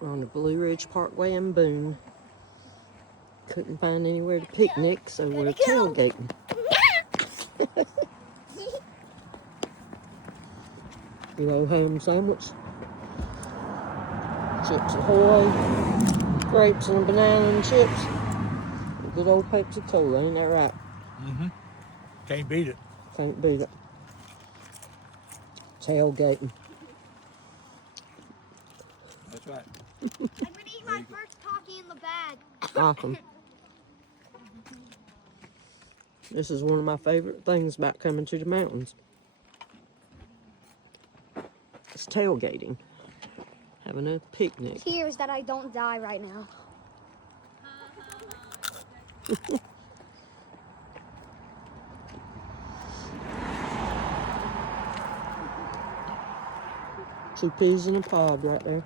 We're on the Blue Ridge Parkway in Boone. Couldn't find anywhere to picnic, so we're tailgating. Good old ham sandwich. Chips Ahoy. Grapes and a banana and chips. Good old Pepsi Cola, ain't that right? Mm-hmm. Can't beat it. Can't beat it. Tailgating. That's right. I'm gonna eat my first Pocky in the bag. Awesome. This is one of my favorite things about coming to the mountains. It's tailgating. Having a picnic. Tears that I don't die right now. Two peas in a pod right there.